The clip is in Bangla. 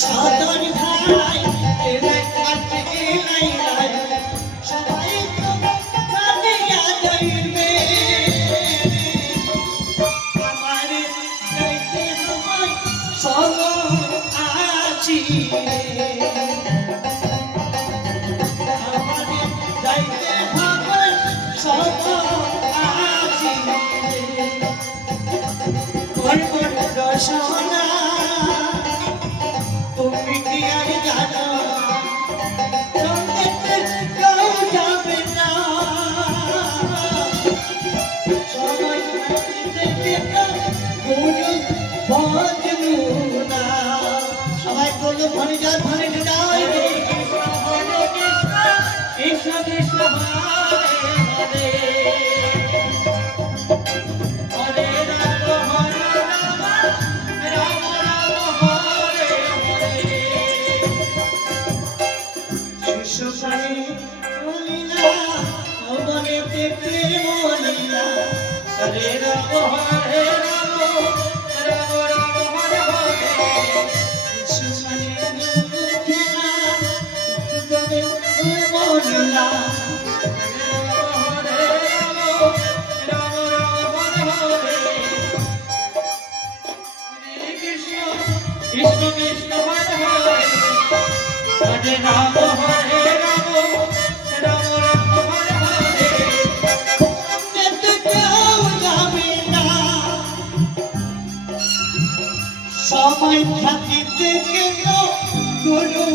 সাধন ভাই সবাই জানিয়া যাইবে আমার যাইতে সময় সব আছি আমার যাইতে হবে সব আছি কোন কোন রসনা তুমি কি আর জানো জগতে কেউ যাবে না সবাই দেখে তো গুরু ভজনু না সবাই বলো ধরে যা ধরে যাও হরে Krishna Krishna Krishna Hare Hare Hare Rama Hare Rama Rama Rama Hare Hare Krishna Krishna Hare Rama Rama Rama Hare Krishna Krishna Hare Hare Hare Rama Hare Rama Rama Rama Hare Hare সময় থাকিতে কেন গুরু